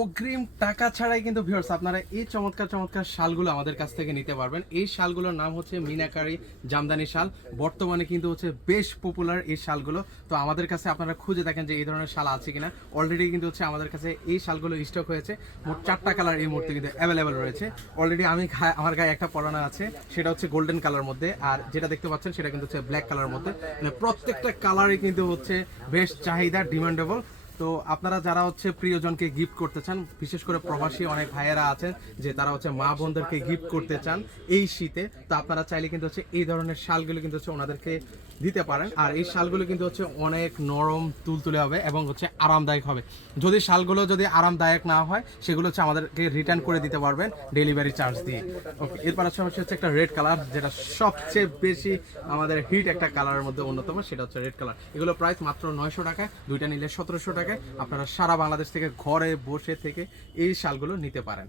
অগ্রিম টাকা ছাড়াই কিন্তু ভিউয়ার্স আপনারা এই চমৎকার চমৎকার শালগুলো আমাদের কাছ থেকে নিতে পারবেন। এই শালগুলোর নাম হচ্ছে মিনাকারি জামদানি শাল। বর্তমানে কিন্তু হচ্ছে বেশ পপুলার এই শালগুলো। তো আমাদের কাছে আপনারা খুঁজে দেখেন যে এই ধরনের শাল আছে কিনা। অলরেডি কিন্তু হচ্ছে আমাদের কাছে এই শালগুলো স্টক হয়েছে। মোট 4টা কালার এই মুহূর্তে কিন্তু অ্যাভেলেবেল রয়েছে। অলরেডি আমার গায়ে একটা পরানো আছে, সেটা হচ্ছে গোল্ডেন কালার মধ্যে, আর যেটা দেখতে পাচ্ছেন সেটা কিন্তু হচ্ছে ব্ল্যাক কালার মধ্যে। মানে প্রত্যেকটা কালারই কিন্তু হচ্ছে বেশ চাহিদা, ডিমান্ডেবল। তো আপনারা যারা হচ্ছে প্রিয়জনকে গিফট করতে চান, বিশেষ করে প্রবাসী অনেক ভাইয়েরা আছেন যে তারা হচ্ছে মা বোনদেরকে গিফট করতে চান এই শীতে, তো আপনারা চাইলে কিন্তু হচ্ছে এই ধরনের শালগুলো কিন্তু হচ্ছে ওনাদেরকে দিতে পারেন। আর এই শালগুলো কিন্তু হচ্ছে অনেক নরম তুলতুলে হবে এবং হচ্ছে আরামদায়ক হবে। যদি শালগুলো যদি আরামদায়ক না হয় সেগুলো হচ্ছে আমাদেরকে রিটার্ন করে দিতে পারবেন ডেলিভারি চার্জ দিয়ে। ওকে, এরপর হচ্ছে একটা রেড কালার, যেটা সবচেয়ে বেশি আমাদের হিট একটা কালারের মধ্যে অন্যতম, সেটা হচ্ছে রেড কালার। এগুলো প্রাইস মাত্র 900 টাকায়, দুইটা নিলে 1700 টাকায় আপনারা সারা বাংলাদেশ থেকে ঘরে বসে থেকে এই শালগুলো নিতে পারেন।